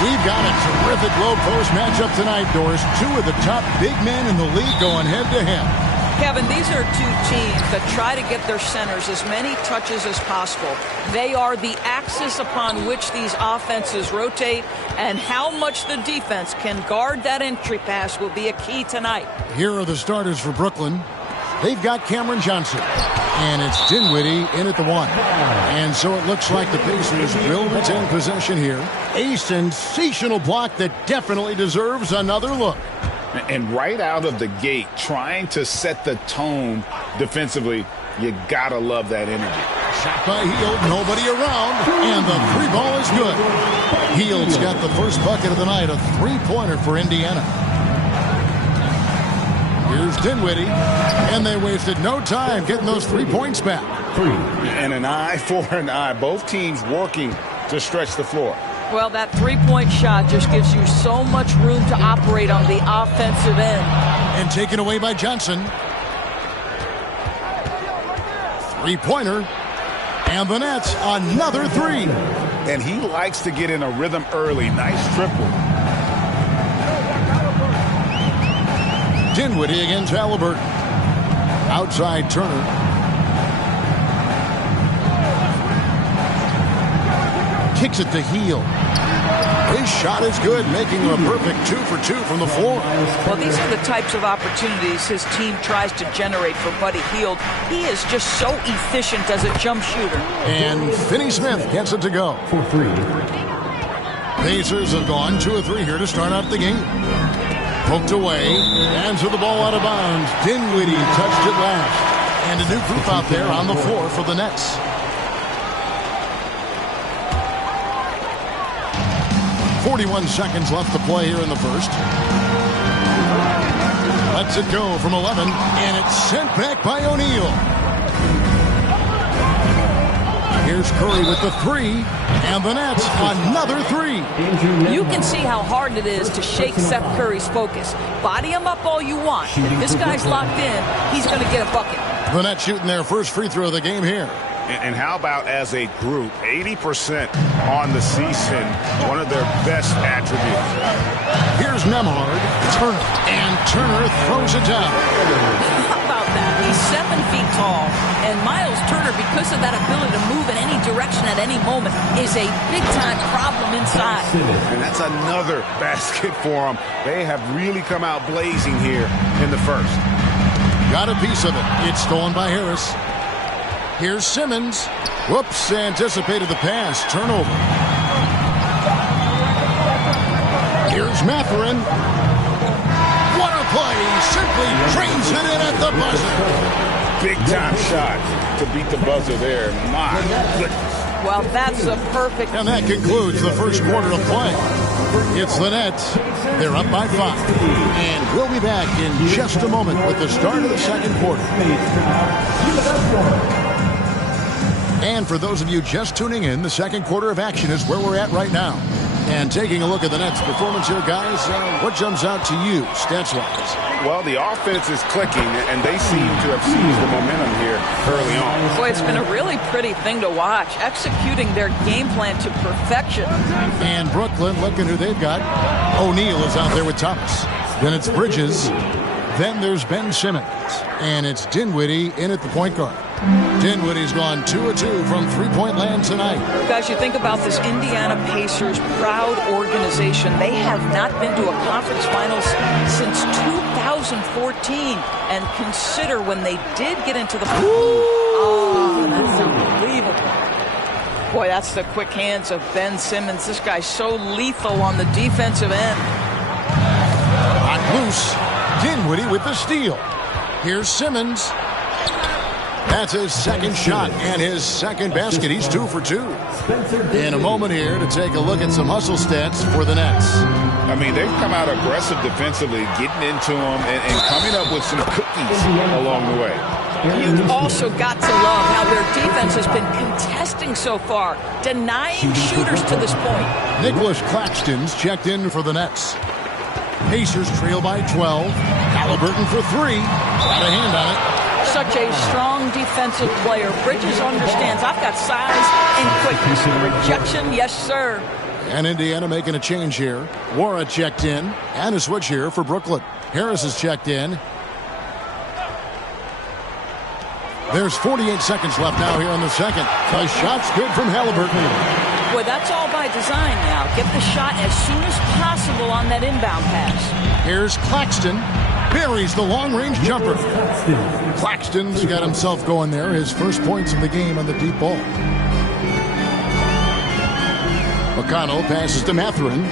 We've got a terrific low post matchup tonight, Doris. Two of the top big men in the league going head-to-head. Kevin, these are two teams that try to get their centers as many touches as possible. They are the axis upon which these offenses rotate, and how much the defense can guard that entry pass will be a key tonight. Here are the starters for Brooklyn. They've got Cameron Johnson, and it's Dinwiddie in at the 1. And so it looks like the Pacers will retain possession here. A sensational block that definitely deserves another look. And right out of the gate, trying to set the tone defensively, you gotta love that energy. Shot by Hield, nobody around, and the three ball is good. Hield's got the first bucket of the night, a three-pointer for Indiana. Here's Dinwiddie, and they wasted no time getting those 3 points back. And an eye for an eye. Both teams working to stretch the floor. Well, that three-point shot just gives you so much room to operate on the offensive end. And taken away by Johnson. Three-pointer. And the Nets, another three. And he likes to get in a rhythm early. Nice triple. Dinwiddie against Halliburton. Outside Turner. Kicks it to Hield. His shot is good, making him a perfect 2 for 2 from the floor. Well, these are the types of opportunities his team tries to generate for Buddy Hield. He is just so efficient as a jump shooter. And Finney Smith gets it to go. For 3. Pacers have gone 2 of 3 here to start out the game. Poked away, and to the ball out of bounds. Dinwiddie touched it last. And a new group out there on the floor for the Nets. 41 seconds left to play here in the first. Lets it go from 11, and it's sent back by O'Neal. Here's Curry with the 3, and the Nets another 3. You can see how hard it is to shake Seth Curry's focus. Body him up all you want. If this guy's locked in, he's going to get a bucket. The Nets shooting their first free throw of the game here. And how about as a group, 80% on the season, one of their best attributes. Here's Nembhard, Turner, and Turner throws it down. How about that? He's 7 feet tall, and Miles Turner, because of that ability to move in any direction at any moment, is a big-time problem inside. And that's another basket for them. They have really come out blazing here in the first. Got a piece of it. It's stolen by Harris. Here's Simmons. Whoops, anticipated the pass. Turnover. Here's Mathurin. What a play. Simply drains it in at the buzzer. Big time shot to beat the buzzer there. My goodness. Well, that's a perfect... And that concludes the first quarter of play. It's the Nets. They're up by 5. And we'll be back in just a moment with the start of the second quarter. And for those of you just tuning in, the second quarter of action is where we're at right now. And taking a look at the Nets' performance here, guys, what jumps out to you, stats-wise? Well, the offense is clicking, and they seem to have seized the momentum here early on. Boy, it's been a really pretty thing to watch, executing their game plan to perfection. And Brooklyn, looking who they've got. O'Neal is out there with Thomas. Then it's Bridges. Then there's Ben Simmons. And it's Dinwiddie in at the point guard. Dinwiddie's gone 2 of 2 from three-point land tonight. Guys, you think about this Indiana Pacers proud organization. They have not been to a conference finals since 2014. And consider when they did get into the... Oh, that's unbelievable. Boy, that's the quick hands of Ben Simmons. This guy's so lethal on the defensive end. Hot loose. Dinwiddie with the steal. Here's Simmons. That's his second shot and his second basket. He's 2 for 2. In a moment here to take a look at some hustle stats for the Nets. I mean, they've come out aggressive defensively, getting into them and coming up with some cookies along the way. You've also got to love how their defense has been contesting so far, denying shooters to this point. Nicholas Claxton's checked in for the Nets. Pacers trail by 12. Halliburton for 3. Got a hand on it. Such a strong defensive player. Bridges understands I've got size and quickness. Rejection, yes, sir. And Indiana making a change here. Wara checked in. And a switch here for Brooklyn. Harris is checked in. There's 48 seconds left now here in the second. The shot's good from Halliburton. Boy, that's all by design now. Get the shot as soon as possible on that inbound pass. Here's Claxton. Buries the long-range jumper. Claxton's got himself going there. His first points of the game on the deep ball. McConnell passes to Mathurin.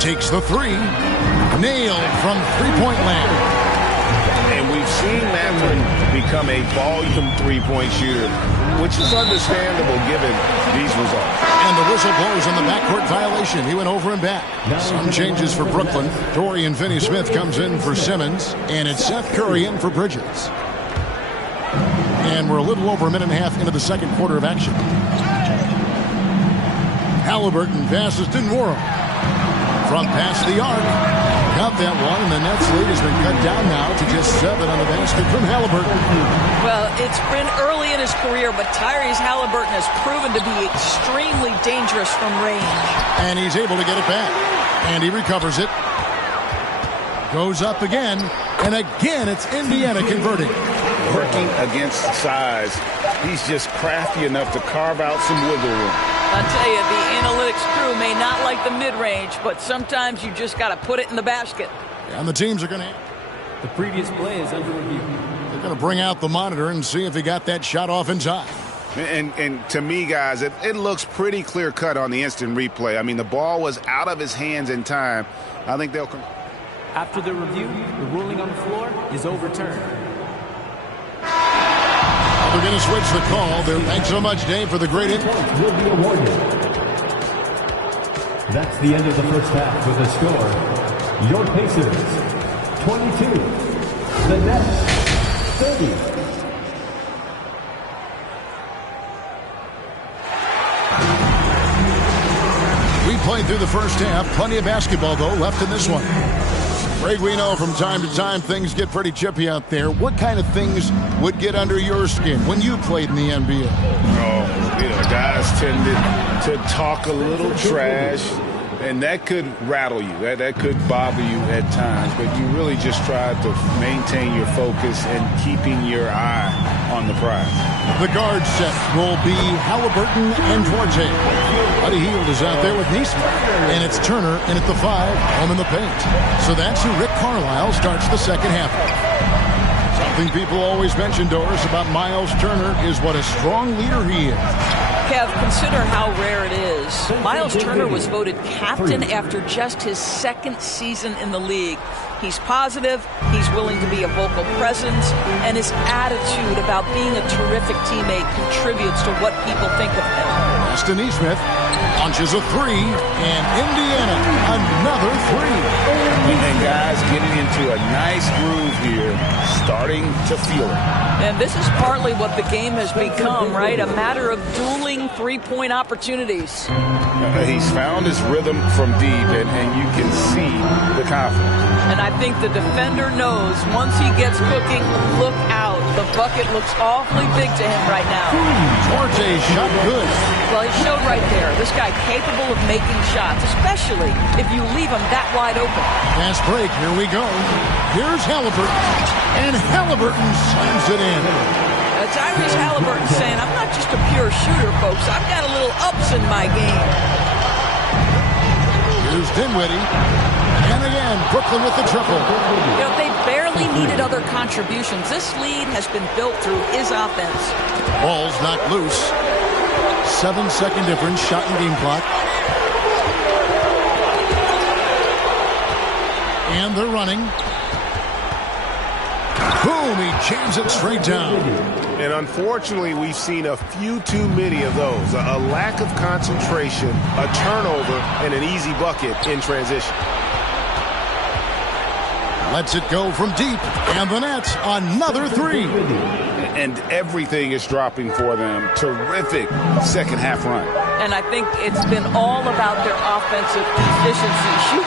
Takes the three. Nailed from three-point land. And we've seen Mathurin become a volume three-point shooter, which is understandable given these results. And the whistle blows on the backcourt violation. He went over and back. Some changes for Brooklyn. Dorian Finney-Smith comes in for Simmons, and it's Seth Curry in for Bridges. And we're a little over a minute and a half into the second quarter of action. Halliburton passes to Nwora. From past the arc. Got that one, and the Nets lead has been cut down now to just 7 on the basket from Halliburton. Well, it's been early in his career, but Tyrese Halliburton has proven to be extremely dangerous from range. And he's able to get it back. And he recovers it. Goes up again, and again it's Indiana converting. Working against size, he's just crafty enough to carve out some wiggle room. I'll tell you, the analytics crew may not like the mid-range, but sometimes you just got to put it in the basket. And the teams are going to... The previous play is under review. They're going to bring out the monitor and see if he got that shot off in time. And to me, guys, it looks pretty clear-cut on the instant replay. I mean, the ball was out of his hands in time. I think they'll... After the review, the ruling on the floor is overturned. We're going to switch the call. Thanks so much, Dave, for the great hit. Will be awarded. That's the end of the first half with the score. Your Pacers, 22. The Nets, 30. We played through the first half. Plenty of basketball, though, left in this one. Greg, we know from time to time things get pretty chippy out there. What kind of things would get under your skin when you played in the NBA? Oh, guys tended to talk a little trash, and that could rattle you. That could bother you at times, but you really just try to maintain your focus and keeping your eye on the prize. The guard set will be Halliburton and Duarte. Buddy Hield is out there with Neesmith. And it's Turner in at the 5, home in the paint. So that's who Rick Carlisle starts the second half. Something people always mention, Doris, about Miles Turner is what a strong leader he is. Kev, consider how rare it is. Miles Turner was voted captain after just his second season in the league. He's positive, he's willing to be a vocal presence, and his attitude about being a terrific teammate contributes to what people think of him. Austin Neesmith launches a 3, and Indiana another 3. And guys getting into a nice groove here, starting to feel it. And this is partly what the game has become, right? A matter of dueling three-point opportunities. He's found his rhythm from deep, and you can see the confidence. And I think the defender knows once he gets cooking, look out. The bucket looks awfully big to him right now. Duarte shot good. Well, he showed right there. This guy capable of making shots, especially if you leave him that wide open. Fast break. Here we go. Here's Halliburton. And Halliburton slams it in. Tyrese Halliburton saying, I'm not just a pure shooter, folks. I've got a little ups in my game. Here's Dinwiddie. And again, Brooklyn with the triple. You know, they barely needed other contributions. This lead has been built through his offense. Ball's knocked loose. 7-second difference, shot and game clock. And they're running. Boom, he jams it straight down. And unfortunately, we've seen a few too many of those. A lack of concentration, a turnover, and an easy bucket in transition. Lets it go from deep. And the Nets, another 3. And everything is dropping for them. Terrific second half run. And I think it's been all about their offensive efficiency.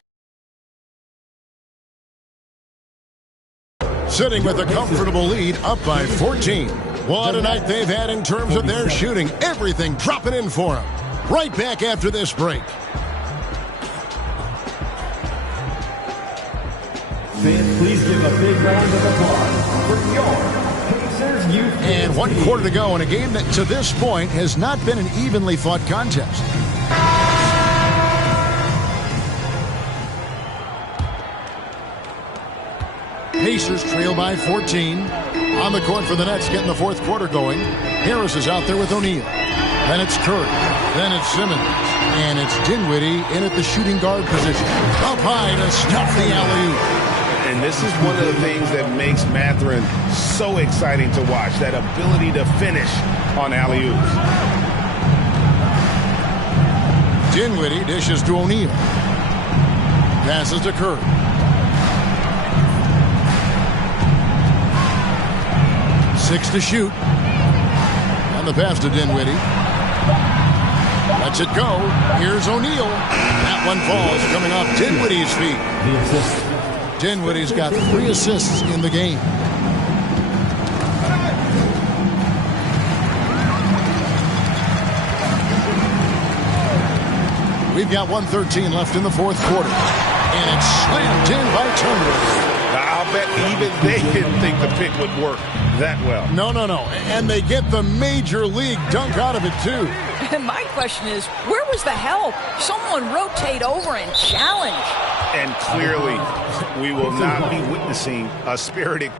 Sitting with a comfortable lead, up by 14. What a night they've had in terms of their shooting. Everything dropping in for them. Right back after this break. Fans, please give a big round of applause for your Pacers youth. And 1 quarter to go in a game that to this point has not been an evenly fought contest. Pacers trail by 14. On the court for the Nets, getting the fourth quarter going. Harris is out there with O'Neal. Then it's Curry. Then it's Simmons. And it's Dinwiddie in at the shooting guard position. Up high to stuff the alley-oop. And this is one of the things that makes Mathurin so exciting to watch, that ability to finish on alley-oops. Dinwiddie dishes to O'Neal. Passes to Curry. Six to shoot. And the pass to Dinwiddie. Lets it go. Here's O'Neal. That one falls coming off Dinwiddie's feet. The assist. Dinwiddie's got 3 assists in the game. We've got 1:13 left in the fourth quarter. And it's slammed in by Turner. I'll bet even they didn't think the pick would work that well. No. And they get the major league dunk out of it, too. And my question is, where was the help? Someone rotate over and challenge. And clearly, we will not be witnessing a spirited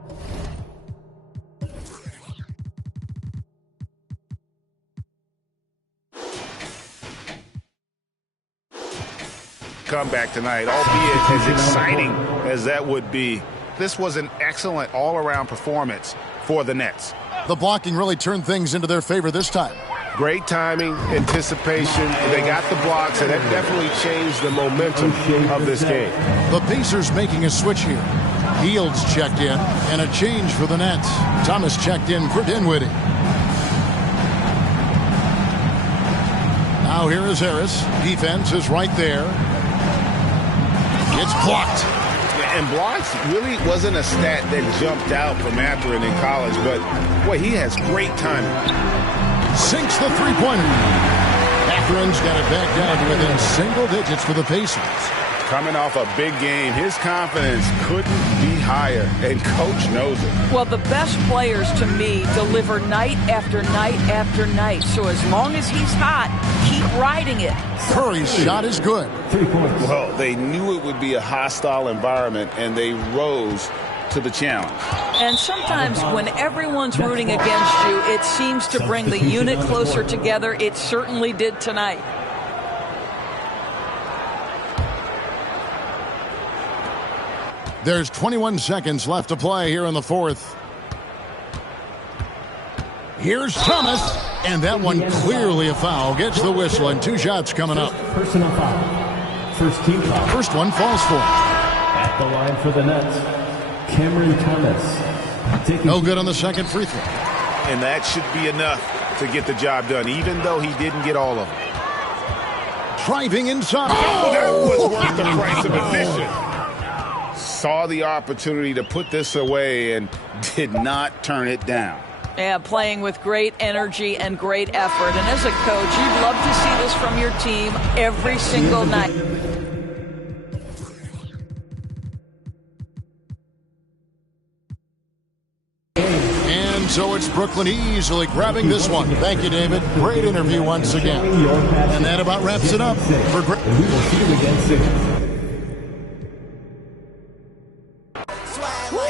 comeback tonight, albeit as exciting as that would be. This was an excellent all-around performance for the Nets. The blocking really turned things into their favor this time. Great timing, anticipation. They got the blocks, and that definitely changed the momentum of this game. The Pacers making a switch here. Fields checked in, and a change for the Nets. Thomas checked in for Dinwiddie. Now here is Harris. Defense is right there. It's blocked. And blocks really wasn't a stat that jumped out for Mathurin in college, but, boy, he has great timing. Sinks the three-pointer. Mathurin's got it back down to within single digits for the Pacers. Coming off a big game, his confidence couldn't be higher, and Coach knows it. Well, the best players, to me, deliver night after night after night. So as long as he's hot, keep riding it. Curry's shot is good. 3 points. Well, they knew it would be a hostile environment, and they rose to the challenge. And sometimes when everyone's rooting against you, it seems to bring the unit closer together. It certainly did tonight. There's 21 seconds left to play here in the fourth. Here's Thomas, and that one clearly a foul. Gets the whistle, and 2 shots coming up. Personal foul. First team foul. First one falls for him. At the line for the Nets, Cameron Thomas. No good on the second free throw. And that should be enough to get the job done, even though he didn't get all of them. Driving inside. Oh, that was worth the price of admission. Saw the opportunity to put this away and did not turn it down. Yeah, playing with great energy and great effort. And as a coach, you'd love to see this from your team every single night. And so it's Brooklyn easily grabbing this one. Thank you, David. Great interview once again. And that about wraps it up for We will see you again soon. Woo!